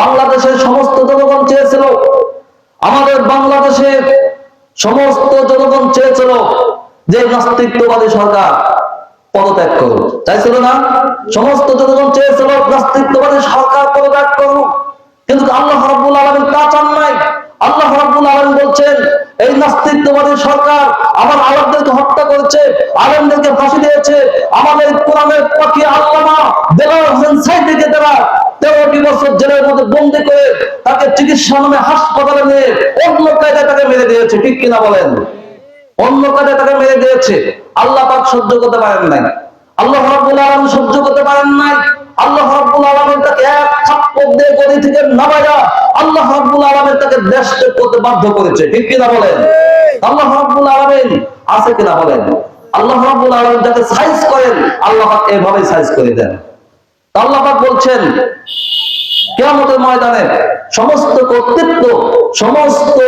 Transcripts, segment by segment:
বাংলাদেশের সমস্ত জনগণ চেয়েছিল, আমাদের বাংলাদেশের সমস্ত জনগণ চেয়েছিল যে নাস্তিত্ববাদী সরকার পদত্যাগ করুক, চাইছিল না? সমস্ত জনগণ চেয়েছিল নাস্তিত্ববাদী সরকার পদত্যাগ করুক, কিন্তু আল্লাহ রাব্বুল আলামিন তা চান নাই। আল্লাহ রাব্বুল আলামিন বলছেন, এই নাস্তিত্ববাদী সরকার আমার আলেমদেরকে হত্যা করেছে, আলেমদেরকে ফাঁসি দিয়েছে। আমাদের কোরআনের পাখি আল্লামা দেলোয়ার হোসেন সাঈদীকে তারা 13টি বছর জেলের মধ্যে বন্দী করে তাকে চিকিৎসা নামে হাসপাতালে নিয়ে অন্য কায়দায় তাকে মেরে দিয়েছে, ঠিক কিনা বলেন? অন্য কাজে তাকে মেরে দিয়েছে। আল্লাহ পাক সহ্য করতে পারেন নাই, আল্লাহ রাব্বুল আলামিন সহ্য করতে পারেন নাই। আল্লাহ রাব্বুল আলামিন তাকে এক থাপ্পড় দিয়ে গদি থেকে নামায়া আল্লাহ রাব্বুল আলামিন তাকে দেশ ত্যাগ করতে বাধ্য করেছে, ঠিক কিনা বলেন? আল্লাহ রাব্বুল আলামিন আছে কিনা বলেন? আল্লাহ রাব্বুল আলামিন যাকে সাইজ করেন আল্লাহ পাক এভাবেই সাইজ করে দেন। আল্লাহ পাক বলছেন, কিয়ামতের ময়দানে সমস্ত কর্তৃত্ব, সমস্ত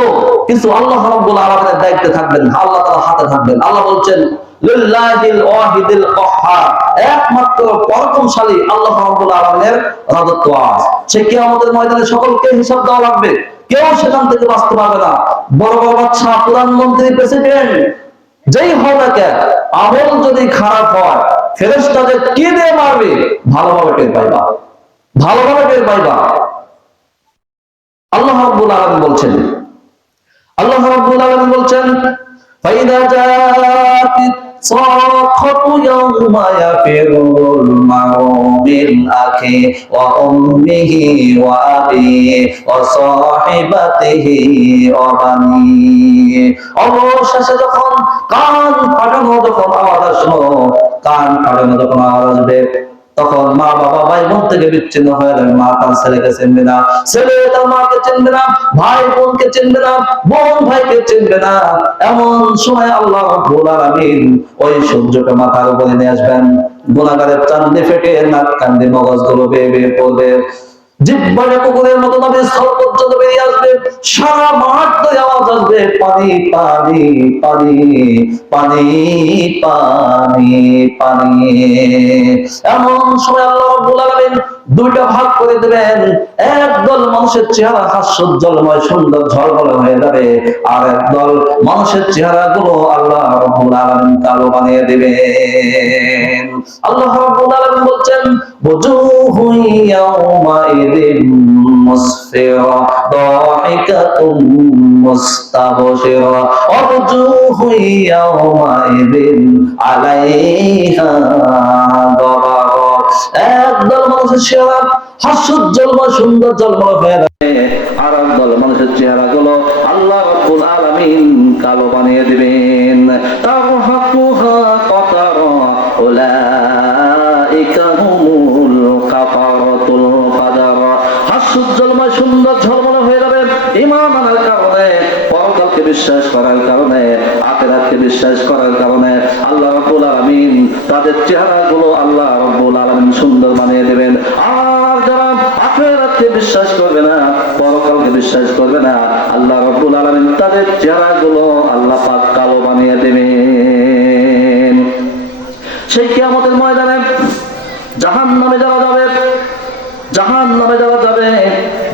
কিছু আল্লাহ রাব্বুল আলামিনের দায়িত্বে থাকবেন, আল্লাহ তাআলার হাতে থাকবেন। আল্লাহ বলছেন, লিল্লাহিল ওয়াহিদিল কাহ্হার, একমাত্র পরাক্রমশালী আল্লাহ রাব্বুল আলামিনের রাজত্ব আছে। সে কিয়ামতের ময়দানে সকলকে হিসাব দেওয়া লাগবে, কেউ সেখান থেকে বাঁচতে পারবে না। বড় বড় বাদশা, প্রধানমন্ত্রী, প্রেসিডেন্ট যেই হোক না কেন, আমল যদি খারাপ হয় ফেরেশতাদের কি দিয়ে মারবে? ভালোভাবে টের পাইবা, ভালোভাবে টের পাইবা। আল্লাহ রাব্বুল আলামিন বলছেন, আল্লাহ রাব্বুল আলামিন বলছেন, ফাইদা জাতিস সাখাতু ইয়াওমা ইয়াফিরুল মারউ মিন আখি ওয়া উম্মিহি ওয়া আবিহি ওয়া সাহিবাতিহি ওয়া বানিহি। অবশেষে যখন কান ফাটানো, যখন আওয়াজ আসলো, কান ফাটানো যখন আওয়াজ আসবে, তখন মা বাবা ভাই বোন থেকে বিচ্ছিন্ন হয়ে যাবে। মা তার ছেলেকে চিনবে না, ছেলে তার মাকে চিনবে না, ভাই বোনকে চিনবে না, বোন ভাইকে চিনবে না। এমন সময় আল্লাহ রাব্বুল আলামিন ওই সূর্যকে মাথার উপরে নিয়ে আসবেন। গুনাহগারের চান্দি ফেটে নাক কান্দি মগজগুলো বেয়ে বেয়ে পড়বে, জিহ্বাটা কুকুরের মতো নবী স্থল পর্যন্ত বেরিয়ে আসবে। সারা মাঠ ধরে আওয়াজ আসবে, পানি পানি পানি পানি পানি পানি। এমন সময় আল্লাহ রাব্বুল আলামিন দুইটা ভাগ করে দেবেন। একদল মানুষের চেহারা হাস্যোজ্জ্বলময় সুন্দর ঝলমলে হয়ে যাবে, আর একদল মানুষের চেহারা গুলো আল্লাহ রাব্বুল আলামিন কালো বানিয়ে দিবেন। আল্লাহ রাব্বুল আলামিন বলছেন, বুজুহু ইয়াওমাইদিন মুসফিরা দাহিকাতুম মুস্তাবশিরা ওয়া বুজুহু ইয়াওমাইদিন আলাইহা গাবারা। একদল মানুষের চেহারা হাস্যোজ্জ্বলময় সুন্দর ঝলমলে হয়ে যাবে, আর একদল মানুষের চেহারা গুলো আল্লাহ রাব্বুল আলামিন কালো বানিয়ে দিবেন। তারহাকুহা কাতারা উলাইকা হুমুল কাফারাতুল ফাজারা। হাস্যোজ্জ্বলময় সুন্দর ঝলমলে হয়ে যাবে ঈমান আনার কারণে, পরকালকে বিশ্বাস করার কারণে, আখিরাতকে বিশ্বাস করার কারণে আল্লাহ রাব্বুল আলামিন তাদের চেহারাগুলো আল্লাহ রাব্বুল আলামিন সুন্দর বানিয়ে দেবেন। আর যারা আখিরাতকে বিশ্বাস করবে না, পরকালকে বিশ্বাস করবে না, আল্লাহ রাব্বুল আলামিন তাদের চেহারাগুলো আল্লাহ পাক কালো বানিয়ে দেবেন। সেই কিয়ামতের ময়দানে জাহান্নামে যাওয়া যাবে, জাহান্নামে যাওয়া যাবে,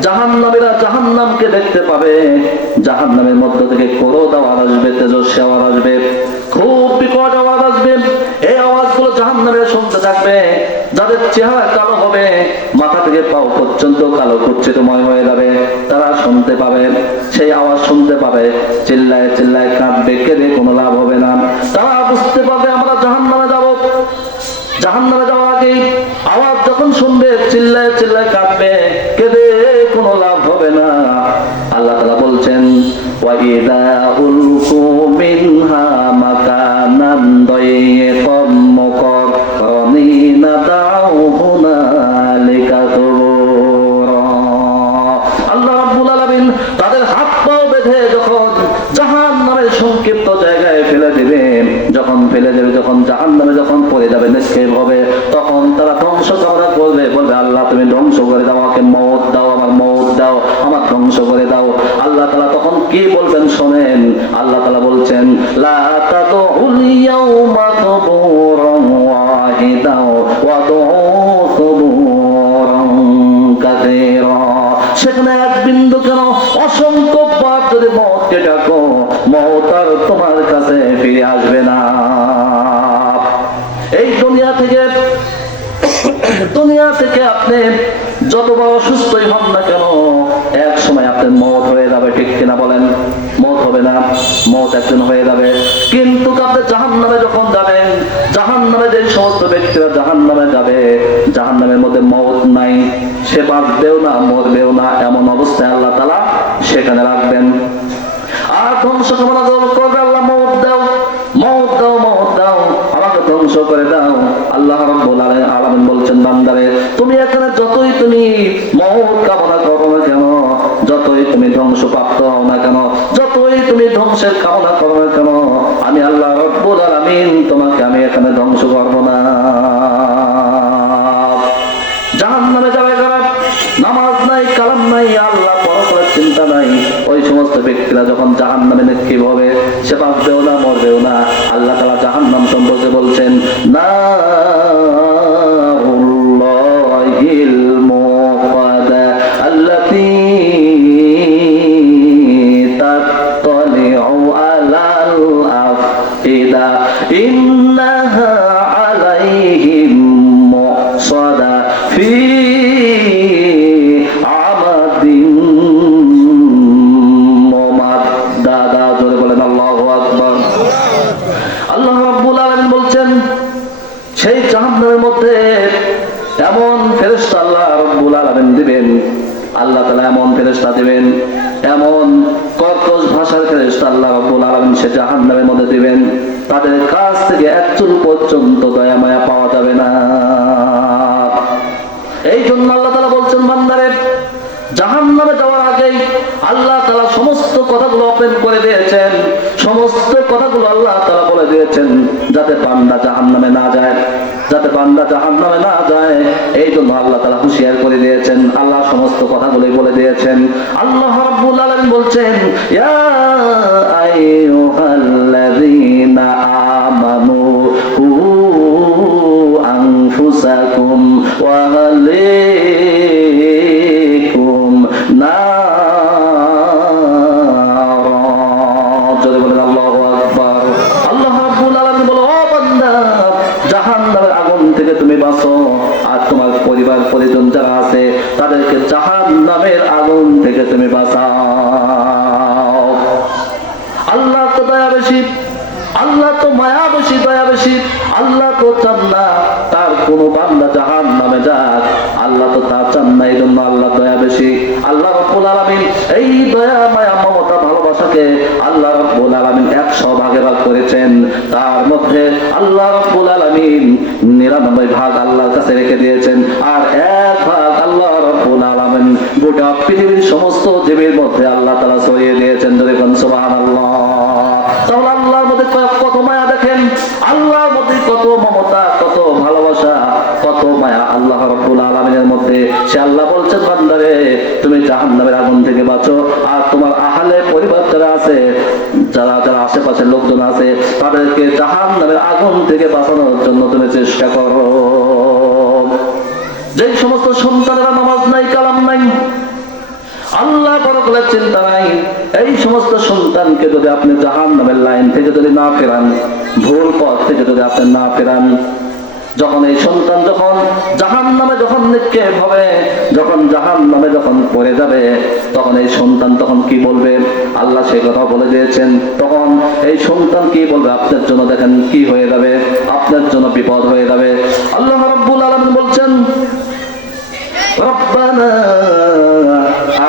জাহান্নামীরা জাহান্নামকে দেখতে পাবে। জাহান্নামের মধ্য থেকে ক্রোধ আওয়াজ আসবে, তেজস্বী আওয়াজ আসবে, খুব বিকট আওয়াজ আসবে। এই আওয়াজগুলো জাহান্নামীরা শুনতে থাকবে। যাদের চেহারা কালো হবে, মাথা থেকে পাও পর্যন্ত কালো কুচ্ছিতময় হয়ে যাবে, তারা শুনতে পাবে, সেই আওয়াজ শুনতে পাবে, চিল্লায় চিল্লায় কাঁদবে, কেঁদে কোনো লাভ হবে না। তারা বুঝতে পারবে আমরা জাহান্নামে যাব। জাহান্নামে যাওয়ার আগে আওয়াজ যখন শুনবে, চিল্লায় চিল্লায় কাঁদবে, কেঁদে কোনো লাভ হবে না। আল্লাহ তাআলা বলছেন, ওয়া ইযা উলকু মিনহা মাকানান দায়িকাম মুকাররানিনা দাউ হুনালিকা সুবুরা। আল্লাহ রাব্বুল আলামিন তাদের হাত পা বেঁধে যখন জাহান্নামের সংক্ষিপ্ত জায়গায় ফেলে দিবেন, যখন ফেলে দেবে, যখন জাহান্নামে যখন পড়ে যাবে, নিক্ষেপ হবে, তখন তারা ধ্বংস কামনা করবে, বলবে আল্লাহ তুমি ধ্বংস করে দাও, আমাকে মওত দাও, আমার মওত দাও, আমার ধ্বংস করে দাও। আল্লাহ তাআলা তখন কি বলবেন শোনেন। আল্লাহ তাআলা বলছেন, লা তাদউল ইয়াউমা সুবুরান ওয়াহিদা ওয়া দুউ সুবুরান কাসীরা। সুস্থই হন না কেন, এক সময় আপনার মওত হয়ে যাবে, ঠিক কিনা বলেন? মওত হবে না? মওত একদিন হয়ে যাবে। কিন্তু আপনি জাহান্নামে যখন যাবেন, জাহান্নামে যে সমস্ত ব্যক্তিরা জাহান্নামে যাবে, জাহান্নামের মধ্যে মওত নাই, সে বাঁচবেও না মরবেও না, এমন অবস্থায় আল্লাহ তাআলা সেখানে রাখবেন। আর ধ্বংস কামনা করবে, আল্লাহ মওত দাও, মওত দাও, মওত দাও, আমাকে ধ্বংস করে দাও। আল্লাহ রাব্বুল আলামিন বলছেন, বান্দারে তুমি এখানে যতই তুমি মওত কামনা করো না কেন, যতই তুমি ধ্বংসপ্রাপ্ত হও না কেন, যতই তুমি ধ্বংসের কামনা করো না কেন, আমি আল্লাহ রাব্বুল আলামিন তোমাকে আমি এখানে ধ্বংস করব না। জাহান্নামে যাবে কারা? নামাজ নাই, কালাম নাই, আল্লাহ পরকালের চিন্তা নাই, ওই সমস্ত ব্যক্তিরা যখন জাহান্নামে নিক্ষেপ হবে, সে বাঁচবেও না মরবেও না। আল্লাহ তাআলা জাহান্নাম সম্পর্কে বলছেন, নারুল্লাহিল মুকাদা আল্লাতী তাত্তালিউ আলাল আফইদা ইন্নাহা আলাইহিম মুসাদা ফি আমাদিন মুমাদ্দাদা। জোরে বলেন আল্লাহু আকবার। আল্লাহ রাব্বুল আলামিন বলছেন, সেই জাহান্নামের মধ্যে এমন ফেরেশতা আল্লাহ রাব্বুল আলামিন দিবেন, আল্লাহ তাআলা এমন ফেরেশতা দিবেন, এমন কর্কশ ভাষার ফেরেশতা আল্লাহ রাব্বুল আলামিন সে জাহান্নামের মধ্যে দিবেন, তাদের কাছ থেকে এক চুল পর্যন্ত দয়া মায়া পাওয়া যাবে না। এই জন্য আল্লাহ তাআলা বলছেন, বান্দারে জাহান্নামে যাওয়ার আগেই আল্লাহ তাআলা সমস্ত কথাগুলো ওপেন করে দিয়েছেন, সমস্ত কথাগুলো আল্লাহ তাআলা বলে দিয়েছেন, যাতে বান্দা জাহান্নামে না যায়, যাতে বান্দা জাহান্নামে না যায়। এই জন্য আল্লাহ তাআলা হুঁশিয়ার করে দিয়েছেন, আল্লাহ সমস্ত কথাগুলোই বলে দিয়েছেন। আল্লাহ রাব্বুল আলামিন বলছেন, ইয়া আইয়ুহাল্লাযীনা আমানু আনফুসাকুম ওয়া আহলিকুম নারা। জোরে বলেন আল্লাহু আকবার। আল্লাহ রাব্বুল আলামিন বলে, ও বান্দা, জাহান্নামের আগুন থেকে তুমি বাঁচো, আর তোমার পরিবার পরিজন যারা আছে তাদেরকে জাহান্নামের আগুন থেকে তুমি বাঁচাও। আল্লাহ তো দয়া বেশি, আল্লাহ তো মায়া বেশি, দয়া বেশি। আল্লাহ তো চান না তার কোন বান্দা জাহান্নামে যাক, আল্লাহ তো তা চান না, এই জন্য আল্লাহ দয়া বেশি। আল্লাহ রাব্বুল আলামিন এই দয়া মায়া মমতা ভালোবাসাকে আল্লাহ রাব্বুল আলামিন 100 ভাগে ভাগ করেছেন। তার মধ্যে আল্লাহ রাব্বুল আলামিন 99 ভাগ আল্লাহর কাছে রেখে দিয়েছেন, আর 1 ভাগ আল্লাহ রাব্বুল আলামিন গোটা পৃথিবীর সমস্ত জীবের মধ্যে আল্লাহ তাআলা ছড়িয়ে দিয়েছেন। দেখুন সুবহানাল্লাহ। তাহলে আল্লাহর মধ্যে কত মায়া দেখেন, আল্লাহর মধ্যে কত মমতা, কত ভালোবাসা, কত মায়া আল্লাহ রাব্বুল আলামিনের মধ্যে। সে আল্লাহ বলছেন, বান্দারে তুমি জাহান্নামের আগুন থেকে বাঁচো, আর তোমার আহলে পরিবার যারা আছে, যারা যারা আশেপাশের লোকজন আছে, তাদেরকে জাহান্নামের আগুন থেকে বাঁচানোর জন্য তুমি চেষ্টা করো। যে সমস্ত সন্তানেরা নামাজ নাই, কালাম নাই, আল্লাহ পরকালের চিন্তা নাই, এই সমস্ত সন্তানকে যদি আপনি জাহান্নামের লাইন থেকে যদি না ফেরান, ভুল পথ থেকে যদি আপনি না ফেরান, যখন এই সন্তান যখন জাহান্নামে যখন নিক্ষেপ হবে, যখন জাহান্নামে যখন পড়ে যাবে, তখন এই সন্তান তখন কি বলবে? আল্লাহ সেই কথা বলে দিয়েছেন। তখন এই সন্তান কি বলবে? আপনার জন্য দেখেন কি হয়ে যাবে, আপনার জন্য বিপদ হয়ে যাবে। আল্লাহ রাব্বুল আলামিন বলছেন, রব্বানা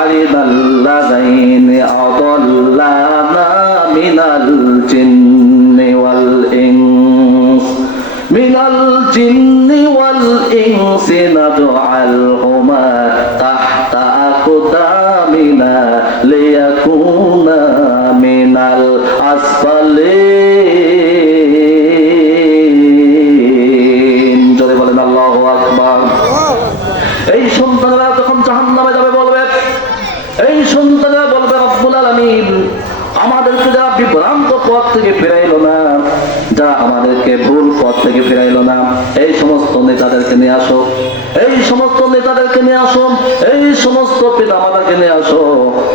আরিনাল্লাযীনা আদাল্লানা মিনাল জিন্নি ওয়াল ইনস নাজআলহুমা তাহতা আকদামিনা লিয়াকুনা মিনাল আসফালিন। জোরে বলেন আল্লাহু আকবার। এই সন্তানেরা যখন জাহান্নামে যাবে বলবে, এই সন্তানেরা বলবে, রব্বুল আলামিন আমাদেরকে যারা বিভ্রান্ত পথ থেকে ফিরাইলো না, যারা আমাদেরকে ভুল পথ থেকে ফিরাইলো না, এই সমস্ত নেতাদেরকে নিয়ে আসো, এই সমস্ত নেতাদেরকে নিয়ে আসো, এই সমস্ত পিতামাতাকে নিয়ে আসো,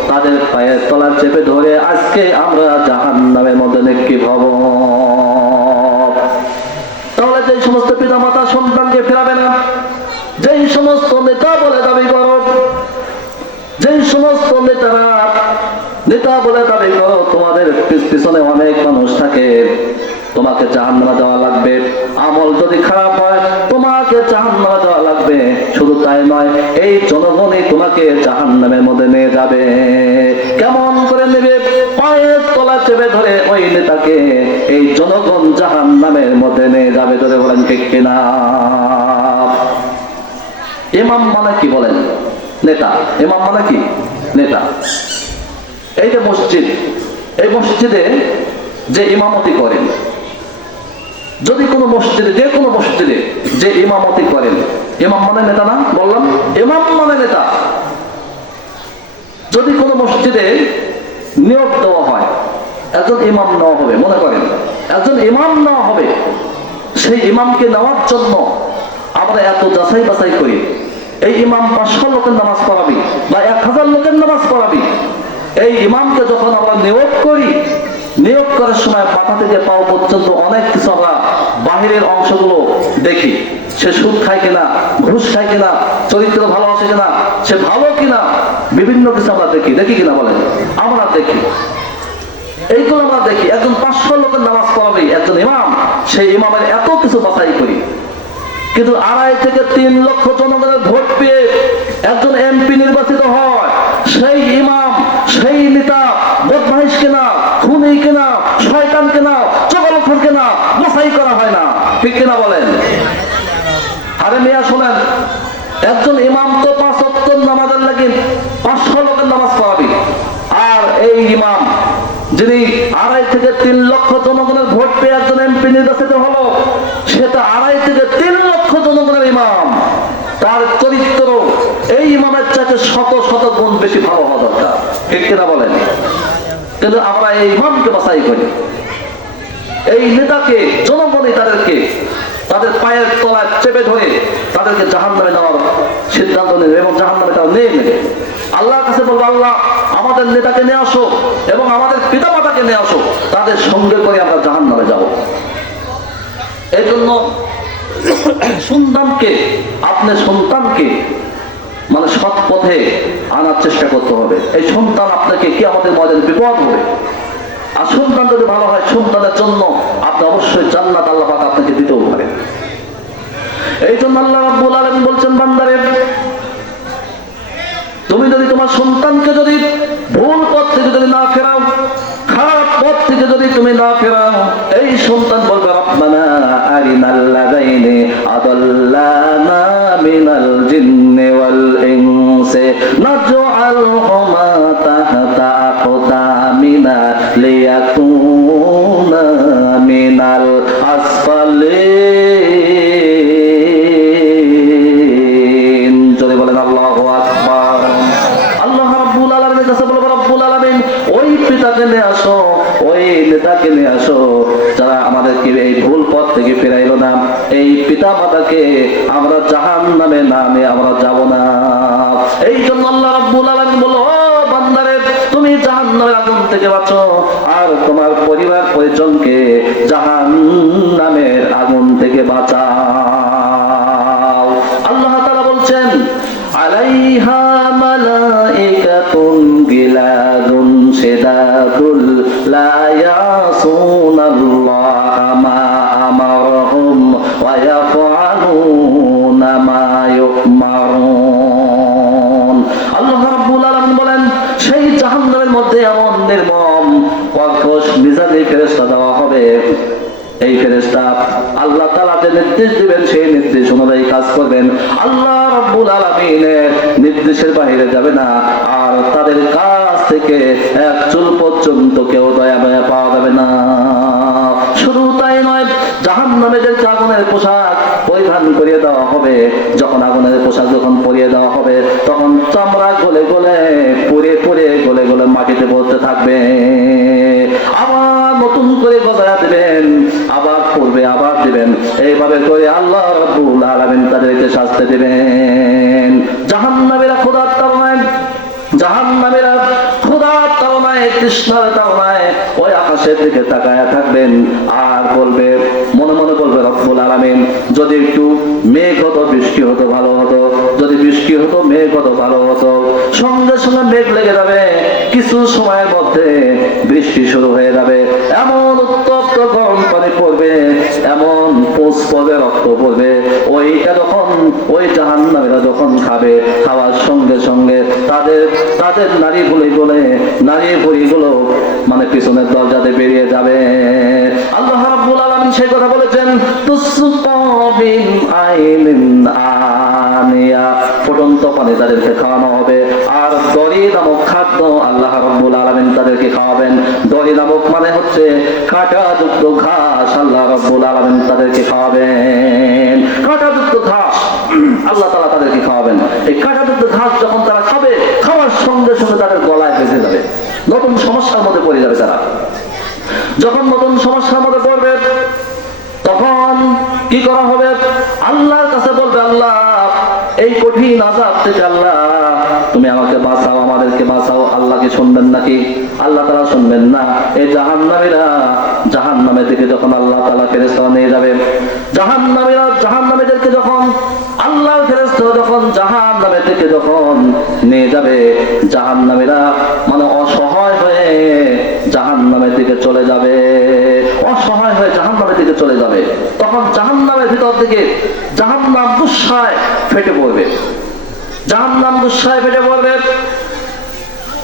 তাদের পায়ের তলা চেপে ধরে আজকে আমরা জাহান্নামের মধ্যে নিক্ষেপ হব। তাহলে যে সমস্ত পিতামাতা সন্তানকে ফেরাবে না, যেই সমস্ত নেতা বলে দাবি করো সমস্ত নেতা বলে দাবি করো, তোমাদের পিছনে অনেক মানুষ থাকে, তোমাকে জাহান্নামে দেওয়া লাগবে। আমল যদি খারাপ হয় তোমাকে জাহান্নামে দেওয়া লাগবে। শুধু তাই নয়, এই জনগণই তোমাকে জাহান্নামের মধ্যে নিয়ে যাবে। কেমন করে নেবে? পায়ের তলা চেপে ধরে ওই নেতাকে এই জনগণ জাহান্নামের মধ্যে নিয়ে যাবে। ধরে বলেন ঠিক কিনা? ইমাম মানে কি বলেন? নেতা। ইমাম মানে কি? নেতা। এই যে মসজিদ, এই মসজিদে যে ইমামতি করেন, যদি কোনো মসজিদে, যে কোনো মসজিদে যে ইমামতি করেন, ইমাম মানে নেতা না? বললাম ইমাম মানে নেতা। যদি কোনো মসজিদে নিয়োগ দেওয়া হয়, একজন ইমাম নেওয়া হবে, মনে করেন একজন ইমাম নেওয়া হবে, সেই ইমামকে নেওয়ার জন্য আমরা এত যাচাই বাছাই করি। এই ইমাম 500 লোকের নামাজ পড়াবি বা 1000 লোকের নামাজ পড়াবি। এই ইমামকে যখন আমরা নিয়োগ করি, নিয়োগ করার সময় মাথা থেকে পাও পর্যন্ত অনেক কিছু আমরা বাহিরের অংশগুলো দেখি। সে সুদ খায় কিনা, ঘুষ খায় কিনা, চরিত্র ভালো আছে কিনা, সে ভালো কিনা, বিভিন্ন কিছু আমরা দেখি কিনা বলেন? আমরা দেখি, এইগুলো আমরা দেখি। একজন 500 লোকের নামাজ পড়াবে একজন ইমাম, সেই ইমামের এত কিছু বাছাই করি। কিন্তু 2.5 থেকে 3 লক্ষ জনগণের ভোট পেয়ে একজন এমপি নির্বাচিত হয়, সেই ইমাম, সেই নেতা বদমাইশ কিনা, খুনি কিনা, শয়তান কিনা, চগলখোর কিনা বাছাই করা হয় না। ঠিক কিনা বলেন? আরে মিয়া শোনেন, একজন ইমাম তো 5 ওয়াক্ত নামাজের লাগি 500 লোকের নামাজ পড়াবি, আর এই ইমাম যিনি 2.5 থেকে 3 লক্ষ জনগণের ভোট পেয়ে একজন এমপি নির্বাচিত হলো, সেটা 2.5 থেকে 3 লক্ষ জনগণের ইমাম, তার চরিত্র এই ইমামের চাইতে শত শত গুণ বেশি ভালো হওয়া দরকার। ঠিক কিনা বলেন? কিন্তু আমরা এই ইমামকে বাছাই করি, এই নেতাকে জনগণই তাদের পায়ের তলায় চেপে ধরে তাদেরকে জাহান্নামে নেওয়ার সিদ্ধান্ত নেবে এবং জাহান্নামে তারা নিয়ে নেবে। আল্লাহর কাছে বলবো, আল্লাহ আমাদের নেতাকে নিয়ে আসো এবং আমাদের পিতা মাতাকে নিয়ে আসো, তাদের সঙ্গে করে আমরা জাহান্নামে যাব। এই জন্য সন্তানকে মানে সৎ পথে আনার চেষ্টা করতে হবে। এই সন্তান আপনাকে কি আমাদের ময়দানে বিপদ হবে। আর সন্তান যদি ভালো হয়, সন্তানের জন্য আপনি অবশ্যই জান্নাত আল্লাহ পাক আপনাকে দিতেও পারেন। এই জন্য আল্লাহ রাব্বুল আলামিন বলছেন, বান্দারে তুমি যদি তোমার সন্তানকে যদি ভুল পথ থেকে যদি না ফেরাও, খারাপ পথ থেকে যদি তুমি না ফেরাও, এই সন্তান বলবে রব্বানা আরিনাল্লাযাইনি আদাল্লানা মিনাল জিন্নি ওয়াল ইনসি নাজআলহুমা তাহতা আকদামিনা লিয়াকুনা মিনাল আসফালিন। যদি বলেন আল্লাহু আকবার। আল্লাহ রাব্বুল আলামিনের কাছে বলবো, রাব্বুল আলামিন ওই পিতাকে নিয়ে আসো, ওই নেতাকে নিয়ে আসো যারা আমাদেরকে এই ভুল পথ থেকে ফেরাইলো না। এই পিতা মাতাকে আমরা জাহান্নামে না নিয়ে আমরা যাব না। এই জন্য আল্লাহ রাব্বুল আলামিন বলল, ও বান্দারে তুমি জাহান্নামের আগুন থেকে বাঁচো আর তোমার পরিবার পরিজনকে জাহান্নামের আগুন থেকে বাঁচাও। আল্লাহ তাআলা বলছেন, আলাইহা মালাইকাতুন গিলাদুন শিদাদুল লা ইয়াসুনাল্লাহা মা আমারহুম ওয়া ইয়াফআলুনা মা ইউমারুন। আল্লাহ রাব্বুল আলামিন বলেন, সেই জাহান্নামের মধ্যে এমন নির্মম কর্কশ মিজাজের ফেরেশতা দেওয়া হবে। এই ফেরেশতা আল্লাহ তাআলা যে নির্দেশ দিবেন সেই নির্দেশ অনুযায়ী কাজ করবেন। আল্লাহ রাব্বুল আলামিনের নির্দেশের বাইরে যাবে না, আর তাদের কাছ থেকে এক চুল পর্যন্ত কেউ দয়া পাওয়া যাবে না। শুধু তাই নয়, জাহান্নামীদের আগুনের পোশাক পরিধান করিয়ে দেওয়া হবে। যখন আগুনের পোশাক যখন পরিয়ে দেওয়া হবে, তখন চামড়া গলে গলে গলে গলে মাটিতে পড়তে থাকবে। আবার নতুন করে গজায়া দিবেন, আবার পড়বে, আবার দিবেন। এইভাবে করে আল্লাহ রাব্বুল আলামিন তাদেরকে শাস্তি দিবেন। জাহান্নামীরা খোদার তাড়নায়, জাহান্নামীরা খোদার তাড়নায়, তৃষ্ণার তাড়নায় ওই আকাশের দিকে তাকায়া থাকবেন আর বলবে, মনে মনে বলবে, রব্বুল আলামিন যদি একটু মেঘ হতো, বৃষ্টি হতো, ভালো হতো। যদি বৃষ্টি হতো, মেঘ হতো, ভালো হতো। সঙ্গে সঙ্গে মেঘ লেগে যাবে, কিছু সময়ের মধ্যে বৃষ্টি শুরু হয়ে যাবে, এমন উত্তপ্ত গরম পানি পড়বে, এমন পোষ পড়বে, রক্ত পড়বে। ওইটা যখন ওই জাহান্নামীরা যখন খাবে, খাওয়ার সঙ্গে সঙ্গে তাদের নারী ভুঁড়িগুলো মানে পিছনের দরজাতে বেরিয়ে যাবে। আল্লাহ রাব্বুল আলামিন সেই কথা বলেছেন, তুসকা মিন আইনিন আনিয়া, ফুটন্ত পানি তাদেরকে খাওয়ানো হবে। আর দড়ি নামক খাদ্য আল্লাহ রাব্বুল আলামিন তাদেরকে খাওয়াবেন। দড়ি নামক মানে হচ্ছে কাঁটাযুক্ত ঘাস, আল্লাহ রাব্বুল আলামিন তাদেরকে খাওয়াবেন। কাঁটাযুক্ত ঘাস আল্লাহ তাআলা তাদেরকে খাওয়াবেন। এই কাঁটাযুক্ত ঘাস যখন তারা খাবে, খাওয়ার সঙ্গে সঙ্গে তাদের গলায় ভেসে যাবে, নতুন সমস্যার মধ্যে পড়ে যাবে। তারা যখন নতুন সমস্যার মধ্যে পড়বে, তখন কি করা হবে? আল্লাহর কাছে বলবে, আল্লাহ এই কঠিন আযাব থেকে আল্লাহ তুমি আমাকে বাঁচাও, আমাদেরকে বাঁচাও। আল্লাহ কি শুনবেন নাকি? আল্লাহ তাআলা শুনবেন না। এই জাহান্নামীরা জাহান্নামের দিকে যখন আল্লাহ তাআলা ফেরেশতা নিয়ে যাবে, জাহান্নামীদেরকে যখন আল্লাহর ফেরেশতা যখন জাহান্নামের দিকে যখন নিয়ে যাবে, জাহান্নামীরা মানে অসহায় হয়ে জাহান্নামের দিকে চলে যাবে, অসহায় হয়ে জাহান্নামের দিকে চলে যাবে। তখন জাহান্নামের ভিতর থেকে জাহান্নাম গুসায় ফেটে পড়বে, জাহান্নাম গুসায় ফেটে পড়বে।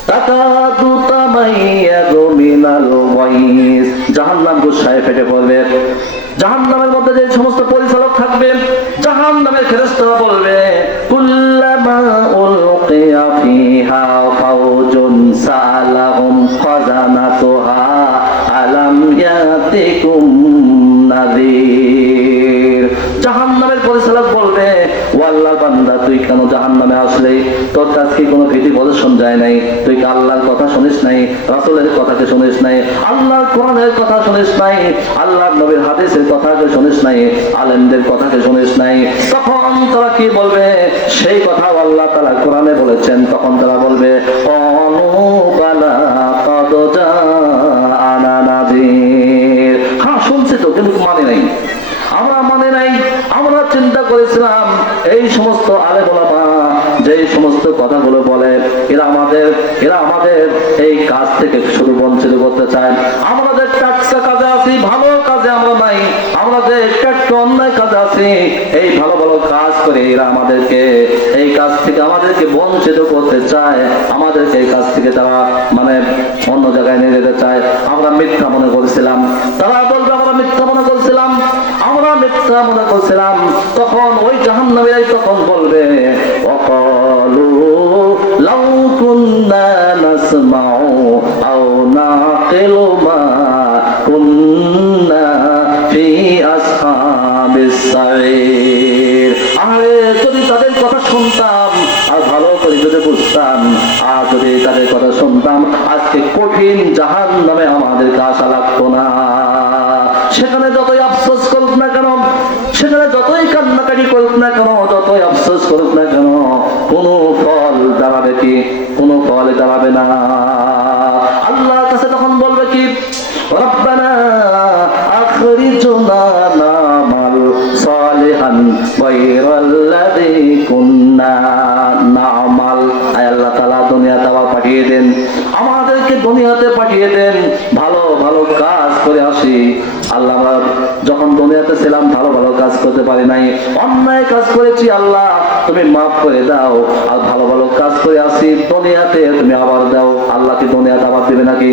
তাকাদু তামাইয়াযু মিনাল গায়স, জাহান্নাম গুসায় ফেটে পড়বে। জাহান্নামের মধ্যে যে সমস্ত পরিচালক থাকবে, জাহান্নামের ফেরেশতারা বলবে, কুল্লামা উলকিয়া ফিহা ফাওজুন সালাহুম খাজানাতুহা আলাম ইয়াতিকুম নাযীর। জাহান্নামের পরিচালক বলবে, ও আল্লাহর বান্দা, তুই কেন জাহান্নামে আসলে? তোর কাছে কি কোনো ভীতি প্রদর্শন যায় নাই? তুই কি আল্লাহর কথা শুনিস নাই? রাসূলের কথাকে শুনিস নাই? আল্লাহর কোরআনের কথা শুনিস নাই? আল্লাহর নবীর হাদিসের কথাকে শুনিস নাই? আলেমদের কথাকে শুনিস নাই? তখন তারা কি বলবে? সেই কথা আল্লাহ তাআলা কোরআনে বলেছেন। তখন তারা বলবে, ক্বালু বালা ক্বাদ জাআনা নাযীর। হ্যাঁ, শুনছি তো, কিন্তু মানে নাই, আমরা মানে নাই। আমরা চিন্তা করেছিলাম এই সমস্ত আলেম ওলামা যে সমস্ত কথাগুলো বলে, এরা আমাদের এই কাজ থেকে শুধু বঞ্চিত করতে চায়। আমরা যে টাটকা কাজে আছি, ভালো কাজে আমরা নাই, আমরা যে একটু অন্যায় কাজে আছি, এই ভালো ভালো কাজ করে এরা আমাদেরকে এই কাজ থেকে আমাদেরকে বঞ্চিত করতে চায়, আমাদেরকে এই কাজ থেকে তারা মানে অন্য জায়গায় নিয়ে যেতে চায়। আমরা মিথ্যা মনে করেছিলাম। তারা বলবে, আমরা মিথ্যা মনে করেছিলাম, আমরা মিথ্যা মনে করছিলাম। তখন ওই জাহান্নামীরাই তখন বলবে, ওয়াকালু লাউ কুন্না নাসমাউ আও নাকিলু মা কুন্না ফি আসহাবিস সাঈর। আরে যদি তাদের কথা শুনতাম আর ভালো করে যদি বুঝতাম, আর যদি তাদের কথা শুনতাম, আজকে কঠিন জাহান্নামে আমাদেরকে আসা লাগতো না। সেখানে যতই আফসোস করুক না কেন, সেখানে যতই কান্নাকাটি করুক না কেন, যতই আফসোস করুক না কেন, কোনো ফল দাঁড়াবে কি? কোনো ফল দাঁড়াবে না। আল্লাহর কাছে তখন বলবে কি, রব্বানা আখরিজনা নামাল সালিহান গায়রাল্লাযী কুন্না নামাল। আয় আল্লাহ তাআলা দুনিয়াতে আবার পাঠিয়ে দেন, আমাদেরকে দুনিয়াতে পাঠিয়ে দেন, ভালো ভালো কাজ করে আসি। আল্লাহ, আমরা যখন দুনিয়াতে ছিলাম ভালো ভালো কাজ করতে পারি নাই, অন্যায় কাজ করেছি, আল্লাহ তুমি মাফ করে দাও। আর ভালো ভালো কাজ করে আসি দুনিয়াতে, তুমি আবার দাও। আল্লাহ কি দুনিয়াতে আবার দিবে নাকি?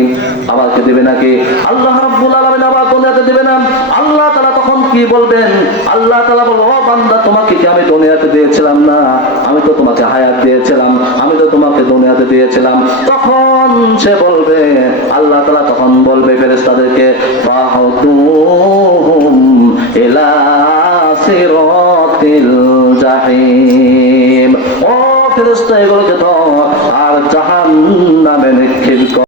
আবার কি দিবে নাকি? আল্লাহ রাব্বুল আলামিন আবার দুনিয়াতে দিবে না। আল্লাহ তাআলা তখন কি বলবেন? আল্লাহ তাআলা বলবে, ও বান্দা, তোমাকে কি আমি দুনিয়াতে দিয়েছিলাম না? আমি তো তোমাকে হায়াত দিয়েছিলাম, আমি তো তোমাকে দুনিয়াতে দিয়েছিলাম। তখন সে বলবে, আল্লাহ তাআলা তখন বলবে ফেরেশতাদেরকে, ফাহুদু